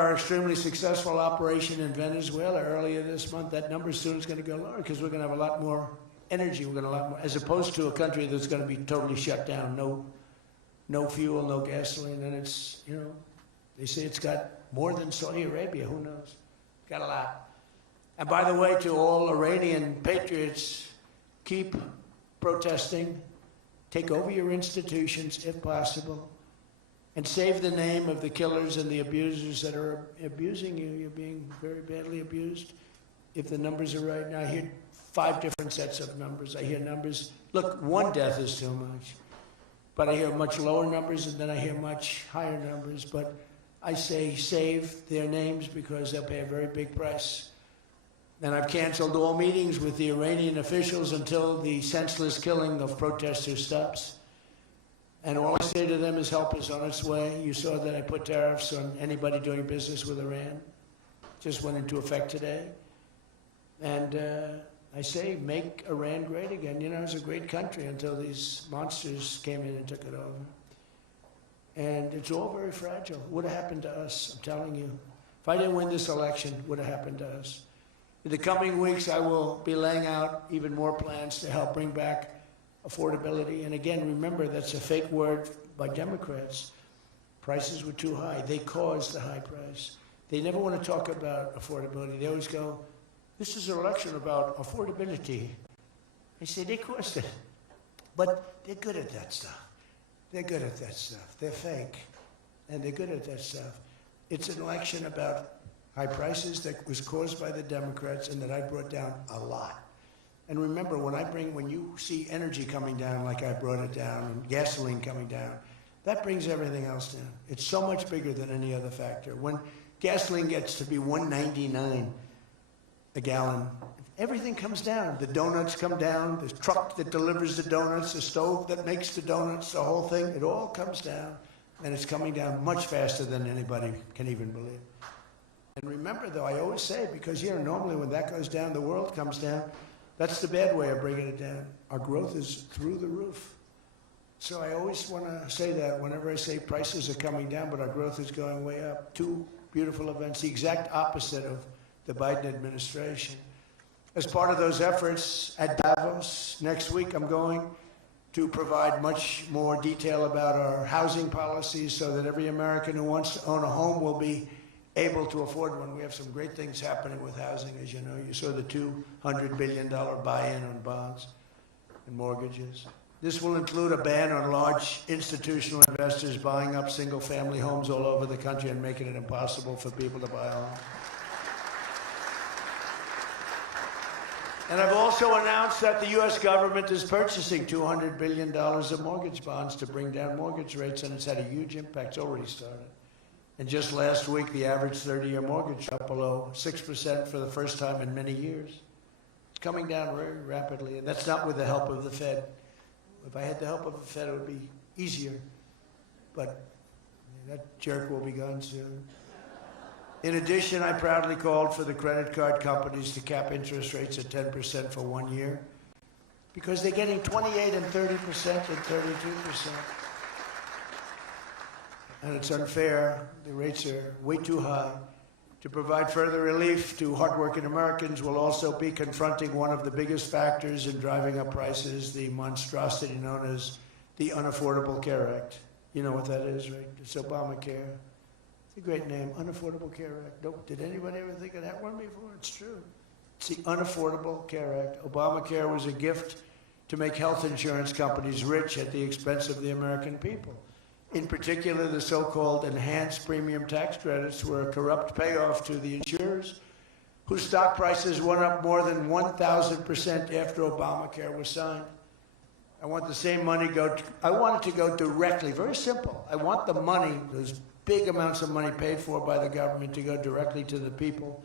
our extremely successful operation in Venezuela earlier this month, that number soon is going to go lower because we're going to have a lot more energy. We're going to have a lot more, as opposed to a country that's going to be totally shut down. No fuel, no gasoline, and it's, you know, they say it's got more than Saudi Arabia. Who knows? Got a lot. And by the way, to all Iranian patriots, keep protesting, take over your institutions if possible, and save the name of the killers and the abusers that are abusing you. You're being very badly abused. If the numbers are right now, I hear 5 different sets of numbers. I hear numbers, look, 1 death is too much. But I hear much lower numbers, and then I hear much higher numbers. But I say save their names because they'll pay a very big price. And I've canceled all meetings with the Iranian officials until the senseless killing of protesters stops. And all I say to them is help is on its way. You saw that I put tariffs on anybody doing business with Iran. Just went into effect today. And I say make Iran great again. You know, it was a great country until these monsters came in and took it over. And it's all very fragile. What would have happened to us? I'm telling you. If I didn't win this election, what would have happened to us? In the coming weeks, I will be laying out even more plans to help bring back affordability. And again, remember, that's a fake word by Democrats. Prices were too high. They caused the high price. They never want to talk about affordability. They always go, this is an election about affordability. I say, they caused it. But they're good at that stuff. They're good at that stuff. They're fake. And they're good at that stuff. It's an election about high prices that was caused by the Democrats and that I brought down a lot. And remember, when you see energy coming down like I brought it down and gasoline coming down, that brings everything else down. It's so much bigger than any other factor. When gasoline gets to be $1.99 a gallon, everything comes down. The donuts come down, the truck that delivers the donuts, the stove that makes the donuts, the whole thing, it all comes down. And it's coming down much faster than anybody can even believe. And remember, though, I always say, because, you know, normally when that goes down, the world comes down. That's the bad way of bringing it down. Our growth is through the roof. So I always want to say that whenever I say prices are coming down, but our growth is going way up. 2 beautiful events, the exact opposite of the Biden administration. As part of those efforts at Davos, next week I'm going to provide much more detail about our housing policies so that every American who wants to own a home will be able to afford one. We have some great things happening with housing, as you know. You saw the $200 billion buy-in on bonds and mortgages. This will include a ban on large institutional investors buying up single-family homes all over the country and making it impossible for people to buy a home. And I've also announced that the U.S. government is purchasing $200 billion of mortgage bonds to bring down mortgage rates, and it's had a huge impact. It's already started. And just last week, the average 30-year mortgage dropped below 6% for the first time in many years. It's coming down very rapidly, and that's not with the help of the Fed. If I had the help of the Fed, it would be easier. But that jerk will be gone soon. In addition, I proudly called for the credit card companies to cap interest rates at 10% for 1 year, because they're getting 28 and 30% and 32%. And it's unfair. The rates are way too high. To provide further relief to hardworking Americans, we'll also be confronting one of the biggest factors in driving up prices, the monstrosity known as the Unaffordable Care Act. You know what that is, right? It's Obamacare. It's a great name, Unaffordable Care Act. Did anybody ever think of that one before? It's true. It's the Unaffordable Care Act. Obamacare was a gift to make health insurance companies rich at the expense of the American people. In particular, the so-called enhanced premium tax credits were a corrupt payoff to the insurers, whose stock prices went up more than 1,000% after Obamacare was signed. I want the same money I want it to go directly, very simple. I want the money, those big amounts of money paid for by the government, to go directly to the people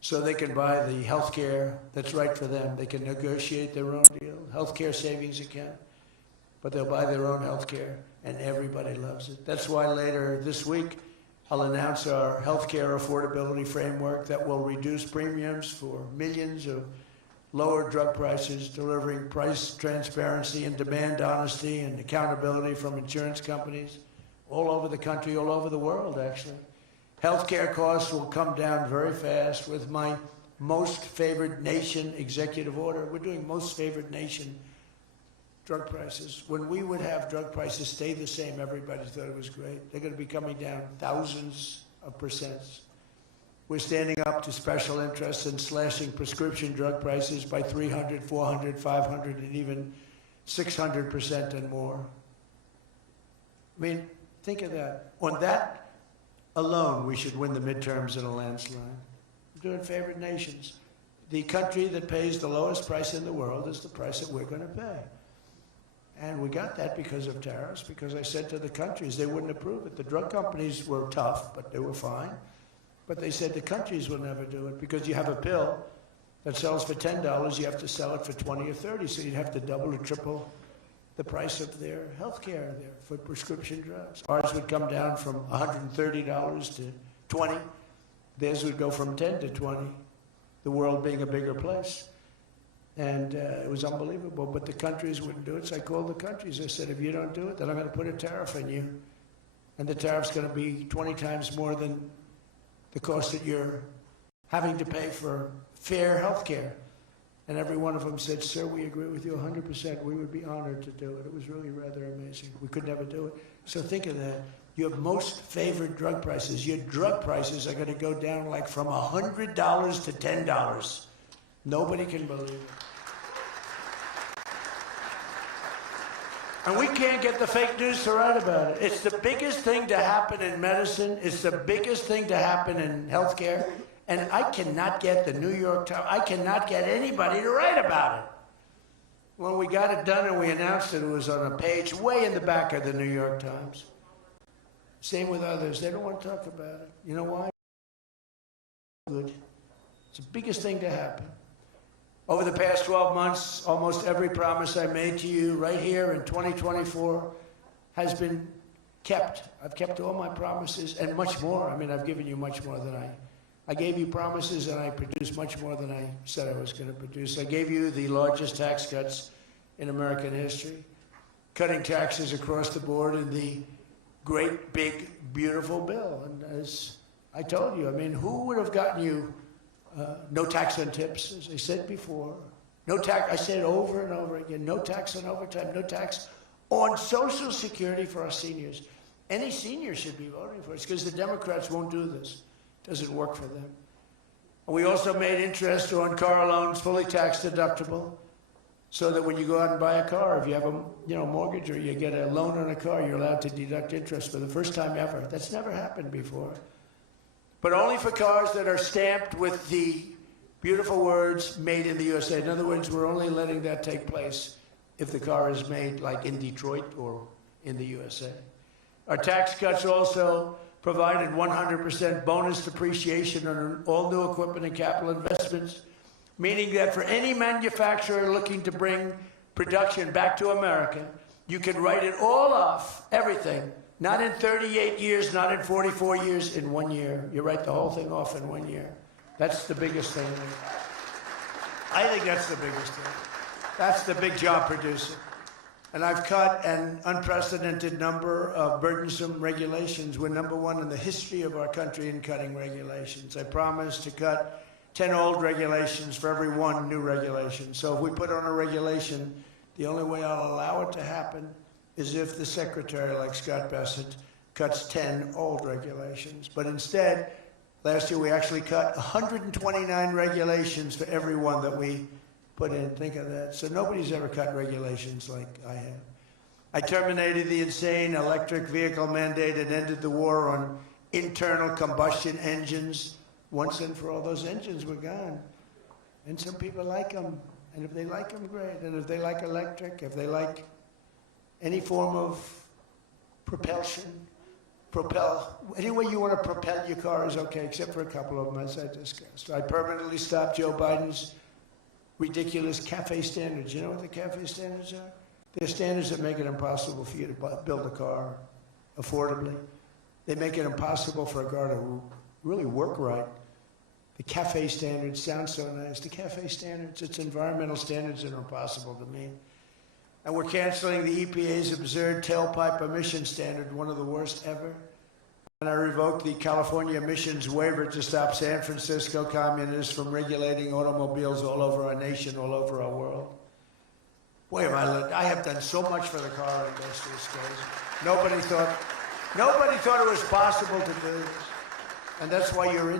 so they can buy the health care that's right for them. They can negotiate their own deal, health care savings account, but they'll buy their own health care. And everybody loves it. That's why later this week, I'll announce our healthcare affordability framework that will reduce premiums for millions of lower drug prices, delivering price transparency and demand honesty and accountability from insurance companies all over the country, all over the world, actually. Healthcare costs will come down very fast with my most favored nation executive order. We're doing most favored nation drug prices. When we would have drug prices stay the same, everybody thought it was great. They're going to be coming down thousands of percents. We're standing up to special interests and slashing prescription drug prices by 300, 400, 500, and even 600% and more. I mean, think of that. On that alone, we should win the midterms in a landslide. We're doing favored nations. The country that pays the lowest price in the world is the price that we're going to pay. And we got that because of tariffs, because I said to the countries they wouldn't approve it. The drug companies were tough, but they were fine. But they said the countries will never do it because you have a pill that sells for $10, you have to sell it for 20 or 30, so you'd have to double or triple the price of their health care there for prescription drugs. Ours would come down from $130 to 20. Theirs would go from 10 to 20, the world being a bigger place. And it was unbelievable, but the countries wouldn't do it, so I called the countries. I said, if you don't do it, then I'm going to put a tariff on you. And the tariff's going to be 20 times more than the cost that you're having to pay for fair health care. And every one of them said, sir, we agree with you 100%. We would be honored to do it. It was really rather amazing. We could never do it. So think of that. Your most favored drug prices. Your drug prices are going to go down like from $100 to $10. Nobody can believe it. And we can't get the fake news to write about it. It's the biggest thing to happen in medicine. It's the biggest thing to happen in healthcare. And I cannot get the New York Times, I cannot get anybody to write about it. When we got it done and we announced it, it was on a page way in the back of the New York Times. Same with others. They don't want to talk about it. You know why? Good. It's the biggest thing to happen. Over the past 12 months, almost every promise I made to you right here in 2024 has been kept. I've kept all my promises and much more. I mean, I've given you much more than I gave you promises, and I produced much more than I said I was going to produce. I gave you the largest tax cuts in American history, cutting taxes across the board in the great, big, beautiful bill. And as I told you, I mean, who would have gotten you no tax on tips, as I said before. No tax, I said it over and over again, no tax on overtime, no tax on Social Security for our seniors. Any senior should be voting for it. It's because the Democrats won't do this. It doesn't work for them. And we also made interest on car loans fully tax deductible, so that when you go out and buy a car, if you have a mortgage or you get a loan on a car, you're allowed to deduct interest for the first time ever. That's never happened before. But only for cars that are stamped with the beautiful words, made in the USA. In other words, we're only letting that take place if the car is made like in Detroit or in the USA. Our tax cuts also provided 100% bonus depreciation on all new equipment and capital investments, meaning that for any manufacturer looking to bring production back to America, you can write it all off, everything. Not in 38 years, not in 44 years, in 1 year. You write the whole thing off in 1 year. That's the biggest thing. I think that's the biggest thing. That's the big job producer. And I've cut an unprecedented number of burdensome regulations. We're number one in the history of our country in cutting regulations. I promised to cut 10 old regulations for every one new regulation. So if we put on a regulation, the only way I'll allow it to happen is if the secretary, like Scott Bessent, cuts 10 old regulations. But instead, last year we actually cut 129 regulations for every one that we put in. Think of that. So nobody's ever cut regulations like I have. I terminated the insane electric vehicle mandate and ended the war on internal combustion engines. Once and for all, those engines were gone. And some people like them. And if they like them, great. And if they like electric, if they like any form of propulsion, any way you want to propel your car is okay, except for a couple of them, as I discussed. I permanently stopped Joe Biden's ridiculous CAFE standards. You know what the CAFE standards are? They're standards that make it impossible for you to build a car affordably. They make it impossible for a car to really work right. The CAFE standards sound so nice. The CAFE standards, it's environmental standards that are impossible to meet. And we're canceling the EPA's absurd tailpipe emission standard, one of the worst ever. And I revoked the California emissions waiver to stop San Francisco communists from regulating automobiles all over our nation, all over our world. Boy, I have done so much for the car industry, Nobody thought it was possible to do this. And that's why you're in